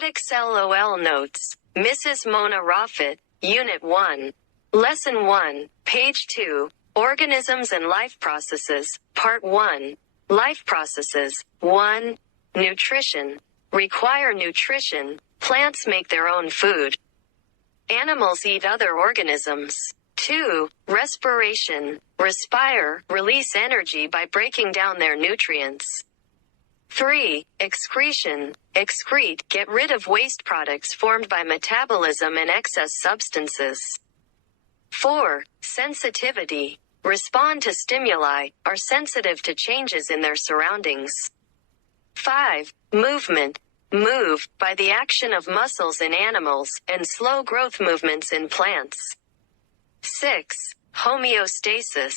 edexcel OL Notes, Mrs. Mona Raffet, Unit 1. Lesson 1, Page 2, Organisms and Life Processes, Part 1. Life Processes. 1. Nutrition. Require nutrition. Plants make their own food. Animals eat other organisms. 2. Respiration. Respire, release energy by breaking down their nutrients. 3. Excretion. Excrete, get rid of waste products formed by metabolism and excess substances. 4. Sensitivity. Respond to stimuli, are sensitive to changes in their surroundings. 5. Movement. Move, by the action of muscles in animals, and slow growth movements in plants. 6. Homeostasis.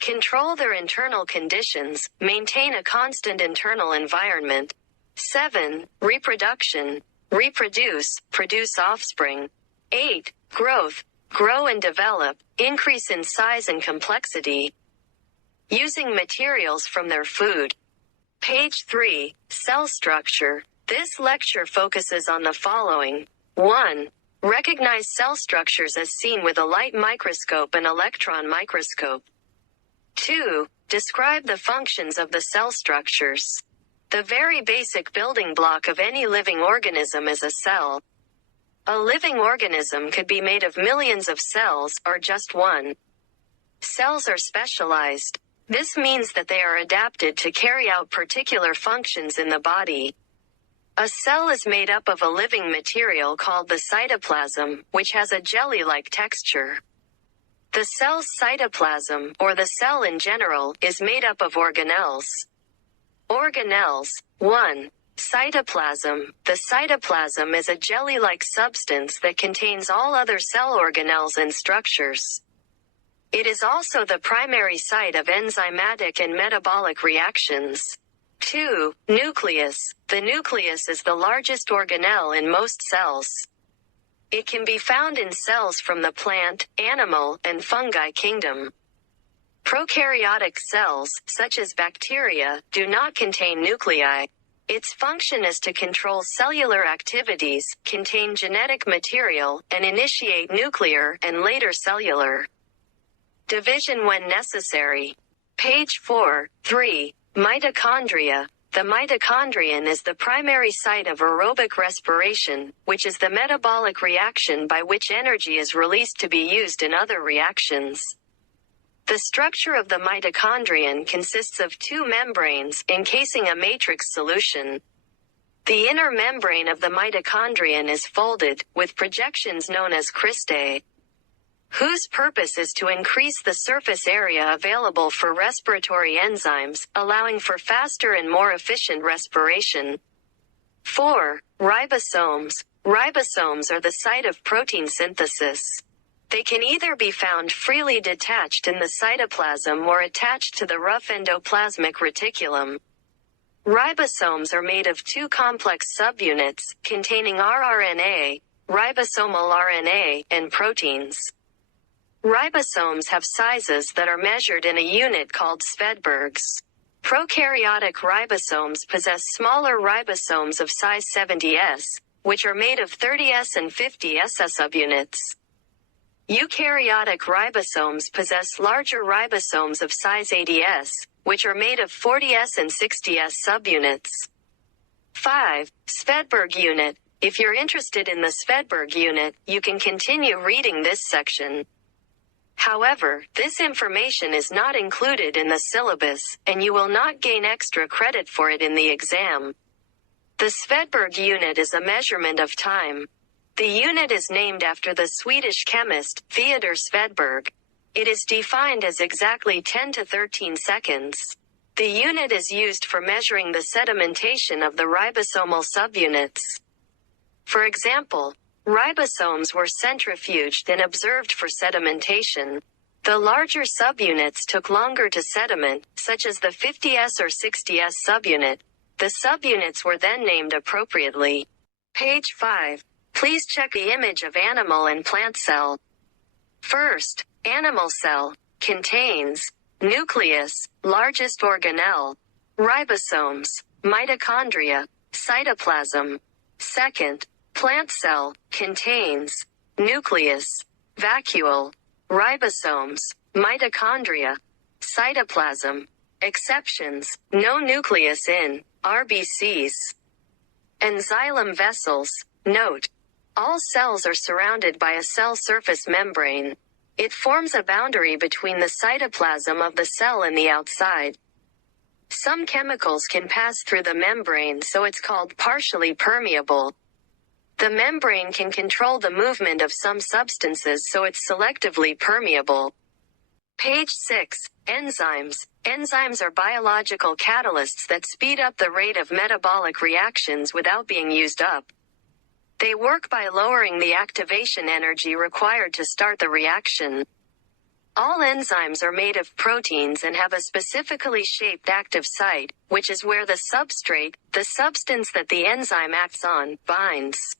Control their internal conditions, maintain a constant internal environment. 7. Reproduction. Reproduce, produce offspring. 8. Growth. Grow and develop, increase in size and complexity. Using materials from their food. Page 3. Cell structure. This lecture focuses on the following. 1. Recognize cell structures as seen with a light microscope and electron microscope. 2. Describe the functions of the cell structures. The very basic building block of any living organism is a cell. A living organism could be made of millions of cells, or just one. Cells are specialized. This means that they are adapted to carry out particular functions in the body. A cell is made up of a living material called the cytoplasm, which has a jelly-like texture. The cell's cytoplasm, or the cell in general, is made up of organelles. Organelles. 1. Cytoplasm. The cytoplasm is a jelly-like substance that contains all other cell organelles and structures. It is also the primary site of enzymatic and metabolic reactions. 2. Nucleus. The nucleus is the largest organelle in most cells. It can be found in cells from the plant, animal, and fungi kingdom. Prokaryotic cells, such as bacteria, do not contain nuclei. Its function is to control cellular activities, contain genetic material, and initiate nuclear and later cellular division when necessary. Page 4. 3. Mitochondria. The mitochondrion is the primary site of aerobic respiration, which is the metabolic reaction by which energy is released to be used in other reactions. The structure of the mitochondrion consists of two membranes encasing a matrix solution. The inner membrane of the mitochondrion is folded, with projections known as cristae, whose purpose is to increase the surface area available for respiratory enzymes, allowing for faster and more efficient respiration. 4. Ribosomes. Ribosomes are the site of protein synthesis. They can either be found freely detached in the cytoplasm or attached to the rough endoplasmic reticulum. Ribosomes are made of two complex subunits, containing rRNA, ribosomal RNA, and proteins. Ribosomes have sizes that are measured in a unit called Svedbergs. Prokaryotic ribosomes possess smaller ribosomes of size 70s, which are made of 30s and 50s subunits. Eukaryotic ribosomes possess larger ribosomes of size 80s, which are made of 40s and 60s subunits. 5. Svedberg unit. If you're interested in the Svedberg unit, you can continue reading this section. However, this information is not included in the syllabus, and you will not gain extra credit for it in the exam. The Svedberg unit is a measurement of time. The unit is named after the Swedish chemist, Theodor Svedberg. It is defined as exactly 10 to 13 seconds. The unit is used for measuring the sedimentation of the ribosomal subunits. For example, ribosomes were centrifuged and observed for sedimentation. The larger subunits took longer to sediment, such as the 50s or 60s subunit. The subunits were then named appropriately. Page 5. Please check the image of animal and plant cell. First, animal cell contains nucleus, largest organelle, ribosomes, mitochondria, cytoplasm, Second, plant cell contains nucleus, vacuole, ribosomes, mitochondria, cytoplasm. Exceptions: no nucleus in RBCs and xylem vessels. Note: all cells are surrounded by a cell surface membrane. It forms a boundary between the cytoplasm of the cell and the outside. Some chemicals can pass through the membrane, so it's called partially permeable. The membrane can control the movement of some substances, so it's selectively permeable. Page 6. Enzymes. Enzymes are biological catalysts that speed up the rate of metabolic reactions without being used up. They work by lowering the activation energy required to start the reaction. All enzymes are made of proteins and have a specifically shaped active site, which is where the substrate, the substance that the enzyme acts on, binds.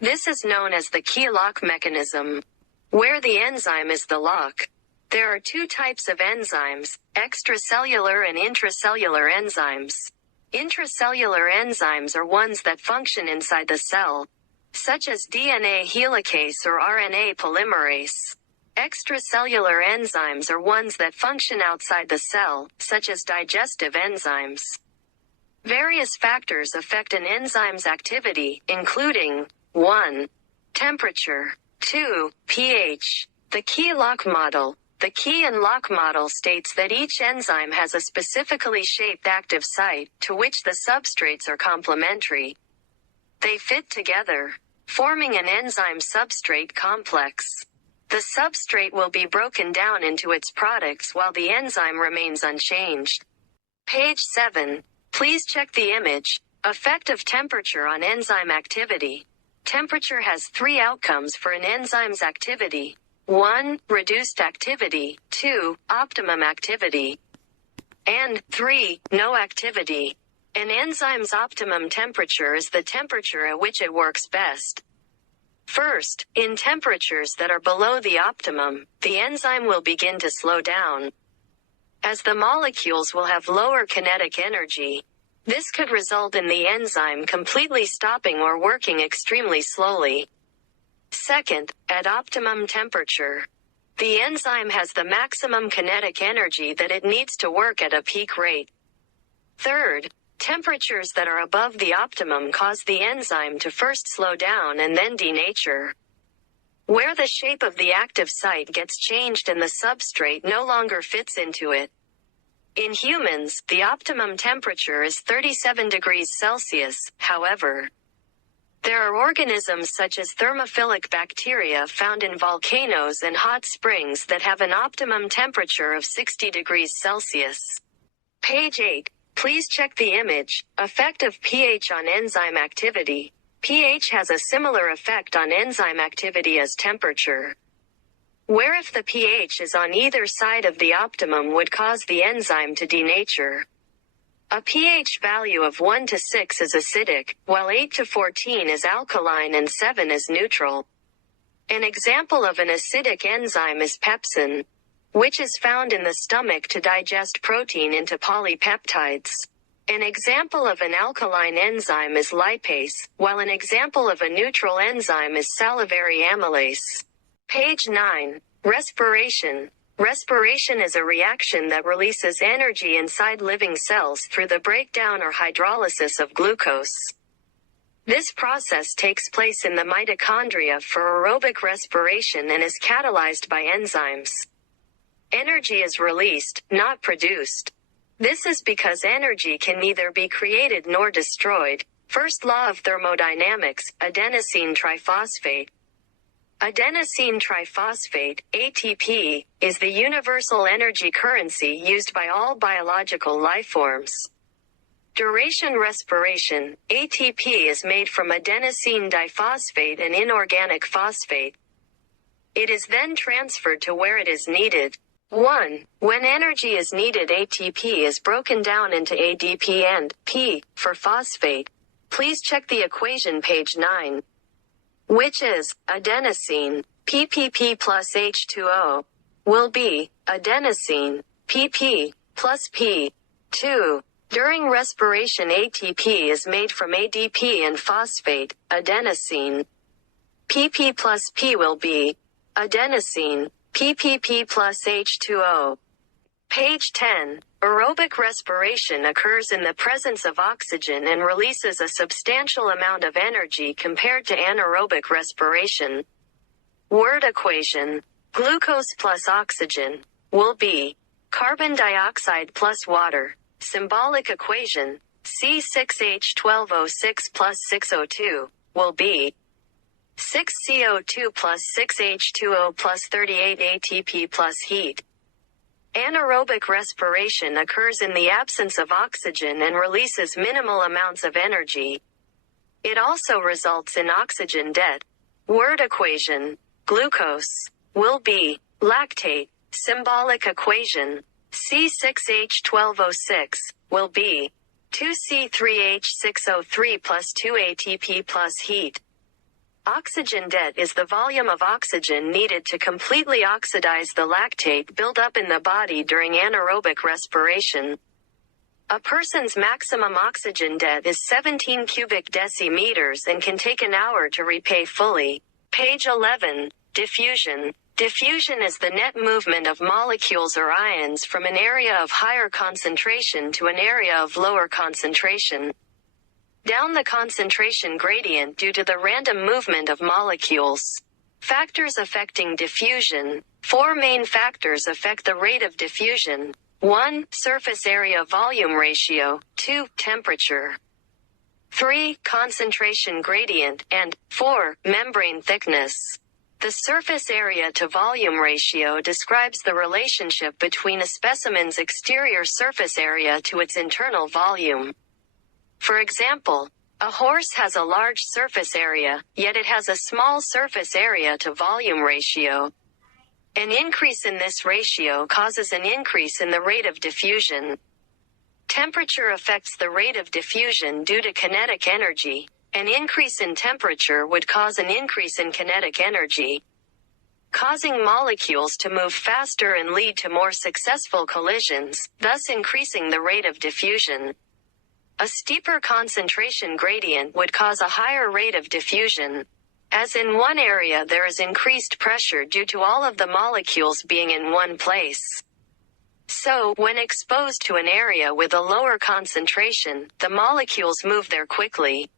This is known as the key lock mechanism, where the enzyme is the lock. There are two types of enzymes, extracellular and intracellular enzymes. Intracellular enzymes are ones that function inside the cell, such as DNA helicase or RNA polymerase. Extracellular enzymes are ones that function outside the cell, such as digestive enzymes. Various factors affect an enzyme's activity, including 1. Temperature. 2. pH. The key lock model. The key and lock model states that each enzyme has a specifically shaped active site, to which the substrates are complementary. They fit together, forming an enzyme-substrate complex. The substrate will be broken down into its products while the enzyme remains unchanged. Page 7. Please check the image. Effect of temperature on enzyme activity. Temperature has three outcomes for an enzyme's activity. 1. Reduced activity. 2. Optimum activity. And 3. No activity. An enzyme's optimum temperature is the temperature at which it works best. First, in temperatures that are below the optimum, the enzyme will begin to slow down, as the molecules will have lower kinetic energy. This could result in the enzyme completely stopping or working extremely slowly. Second, at optimum temperature, the enzyme has the maximum kinetic energy that it needs to work at a peak rate. Third, temperatures that are above the optimum cause the enzyme to first slow down and then denature, where the shape of the active site gets changed and the substrate no longer fits into it. In humans, the optimum temperature is 37 degrees Celsius. However, there are organisms such as thermophilic bacteria found in volcanoes and hot springs that have an optimum temperature of 60 degrees Celsius. Page 8. Please check the image. Effect of pH on enzyme activity. pH has a similar effect on enzyme activity as temperature, where if the pH is on either side of the optimum would cause the enzyme to denature. A pH value of 1 to 6 is acidic, while 8 to 14 is alkaline and 7 is neutral. An example of an acidic enzyme is pepsin, which is found in the stomach to digest protein into polypeptides. An example of an alkaline enzyme is lipase, while an example of a neutral enzyme is salivary amylase. Page 9. Respiration. Respiration is a reaction that releases energy inside living cells through the breakdown or hydrolysis of glucose. This process takes place in the mitochondria for aerobic respiration and is catalyzed by enzymes. Energy is released, not produced. This is because energy can neither be created nor destroyed. First law of thermodynamics, adenosine triphosphate. Adenosine triphosphate, ATP, is the universal energy currency used by all biological life forms. Duration respiration, ATP is made from adenosine diphosphate and inorganic phosphate. It is then transferred to where it is needed. 1. When energy is needed, ATP is broken down into ADP and P for phosphate. Please check the equation page 9. Which is, adenosine, PPP plus H2O, will be, adenosine, PP, plus P, 2, During respiration, ATP is made from ADP and phosphate, adenosine. PP plus P will be adenosine, PPP plus H2O. Page 10. Aerobic respiration occurs in the presence of oxygen and releases a substantial amount of energy compared to anaerobic respiration. Word equation. Glucose plus oxygen will be carbon dioxide plus water. Symbolic equation. C6H12O6 plus 6O2 will be 6CO2 plus 6H2O plus 38 ATP plus heat. Anaerobic respiration occurs in the absence of oxygen and releases minimal amounts of energy. It also results in oxygen debt. Word equation. Glucose will be lactate. Symbolic equation. C6H12O6 will be 2C3H6O3 plus 2 ATP plus heat. Oxygen debt is the volume of oxygen needed to completely oxidize the lactate buildup in the body during anaerobic respiration. A person's maximum oxygen debt is 17 cubic decimeters and can take an hour to repay fully. Page 11. Diffusion. Diffusion is the net movement of molecules or ions from an area of higher concentration to an area of lower concentration. Down the concentration gradient due to the random movement of molecules. Factors affecting diffusion. 4 main factors affect the rate of diffusion. 1. Surface area volume ratio. 2. Temperature. 3. Concentration gradient. And 4. Membrane thickness. The surface area to volume ratio describes the relationship between a specimen's exterior surface area to its internal volume. For example, a horse has a large surface area, yet it has a small surface area to volume ratio. An increase in this ratio causes an increase in the rate of diffusion. Temperature affects the rate of diffusion due to kinetic energy. An increase in temperature would cause an increase in kinetic energy, causing molecules to move faster and lead to more successful collisions, thus increasing the rate of diffusion. A steeper concentration gradient would cause a higher rate of diffusion. As in one area there is increased pressure due to all of the molecules being in one place. So, when exposed to an area with a lower concentration, the molecules move there quickly.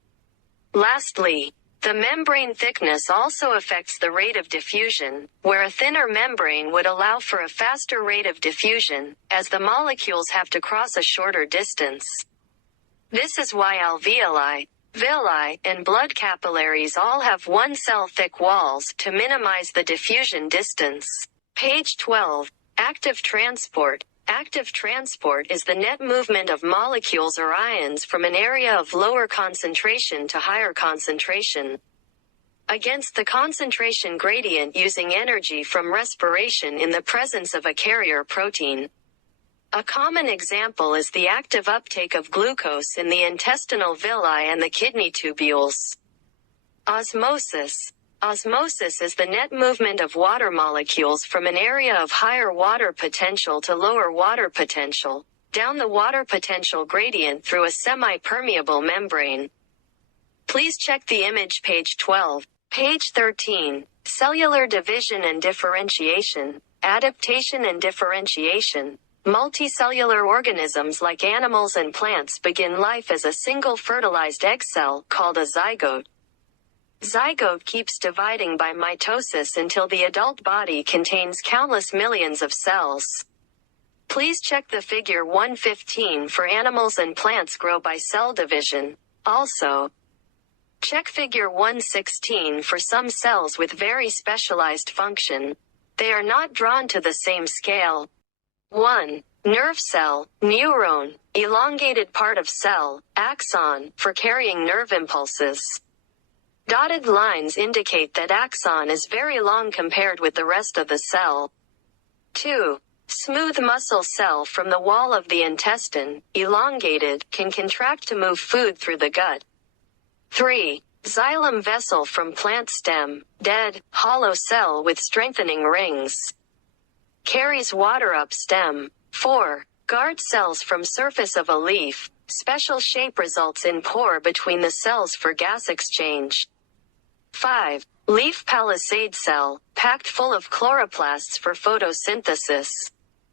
Lastly, the membrane thickness also affects the rate of diffusion, where a thinner membrane would allow for a faster rate of diffusion, as the molecules have to cross a shorter distance. This is why alveoli, villi, and blood capillaries all have one cell thick walls to minimize the diffusion distance. Page 12. Active transport. Active transport is the net movement of molecules or ions from an area of lower concentration to higher concentration. Against the concentration gradient using energy from respiration in the presence of a carrier protein. A common example is the active uptake of glucose in the intestinal villi and the kidney tubules. Osmosis. Osmosis is the net movement of water molecules from an area of higher water potential to lower water potential, down the water potential gradient through a semi-permeable membrane. Please check the image page 12. Page 13. Cellular division and differentiation, adaptation and differentiation. Multicellular organisms like animals and plants begin life as a single fertilized egg cell, called a zygote. Zygote keeps dividing by mitosis until the adult body contains countless millions of cells. Please check the figure 115 for animals and plants grow by cell division. Also, check figure 116 for some cells with very specialized function. They are not drawn to the same scale. 1. Nerve cell, neuron, elongated part of cell, axon, for carrying nerve impulses. Dotted lines indicate that axon is very long compared with the rest of the cell. 2. Smooth muscle cell from the wall of the intestine, elongated, can contract to move food through the gut. 3. Xylem vessel from plant stem, dead, hollow cell with strengthening rings. Carries water up stem. 4. Guard cells from surface of a leaf. Special shape results in pore between the cells for gas exchange. 5. Leaf palisade cell, packed full of chloroplasts for photosynthesis.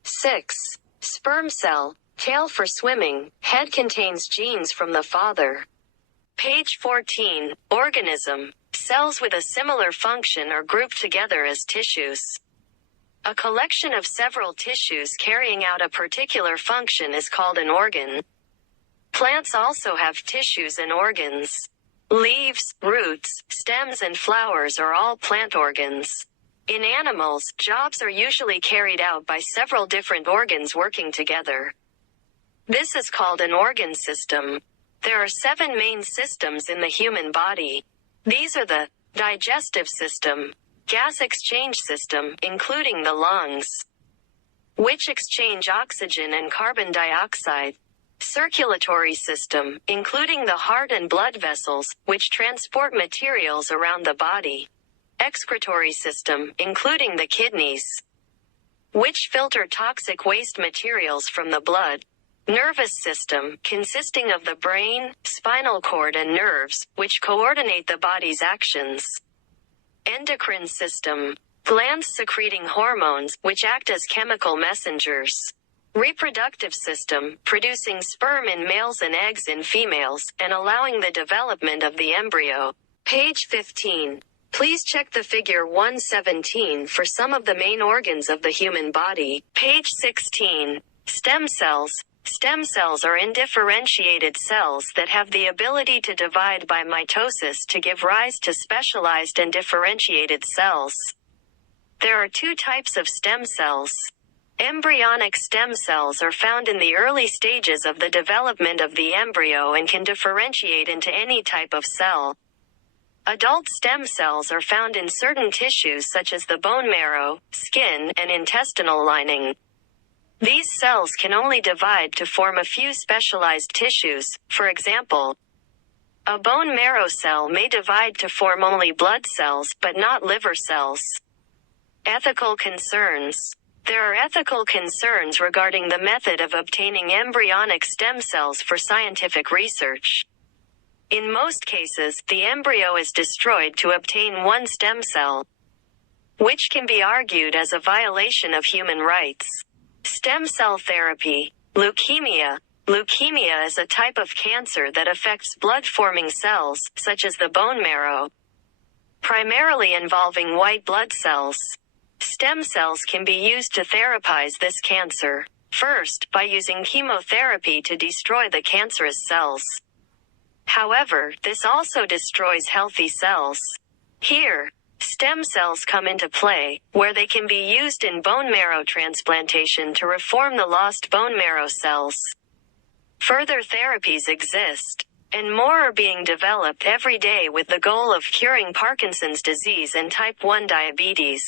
6. Sperm cell, tail for swimming, head contains genes from the father. Page 14. Organism. Cells with a similar function are grouped together as tissues. A collection of several tissues carrying out a particular function is called an organ. Plants also have tissues and organs. Leaves, roots, stems and flowers are all plant organs. In animals, jobs are usually carried out by several different organs working together. This is called an organ system. There are 7 main systems in the human body. These are the digestive system, gas exchange system, including the lungs, which exchange oxygen and carbon dioxide. Circulatory system, including the heart and blood vessels, which transport materials around the body. Excretory system, including the kidneys, which filter toxic waste materials from the blood. Nervous system, consisting of the brain, spinal cord and nerves, which coordinate the body's actions. Endocrine system, glands secreting hormones, which act as chemical messengers. Reproductive system, producing sperm in males and eggs in females, and allowing the development of the embryo. Page 15. Please check the figure 117 for some of the main organs of the human body. Page 16. Stem cells. Stem cells are indifferentiated cells that have the ability to divide by mitosis to give rise to specialized and differentiated cells. There are 2 types of stem cells. Embryonic stem cells are found in the early stages of the development of the embryo and can differentiate into any type of cell. Adult stem cells are found in certain tissues such as the bone marrow, skin, and intestinal lining. These cells can only divide to form a few specialized tissues. For example, a bone marrow cell may divide to form only blood cells, but not liver cells. Ethical concerns. There are ethical concerns regarding the method of obtaining embryonic stem cells for scientific research. In most cases, the embryo is destroyed to obtain one stem cell, which can be argued as a violation of human rights. Stem cell therapy. Leukemia. Leukemia is a type of cancer that affects blood-forming cells, such as the bone marrow, primarily involving white blood cells. Stem cells can be used to therapize this cancer. First, by using chemotherapy to destroy the cancerous cells. However, this also destroys healthy cells. Here, stem cells come into play, where they can be used in bone marrow transplantation to reform the lost bone marrow cells. Further therapies exist, and more are being developed every day with the goal of curing Parkinson's disease and type 1 diabetes.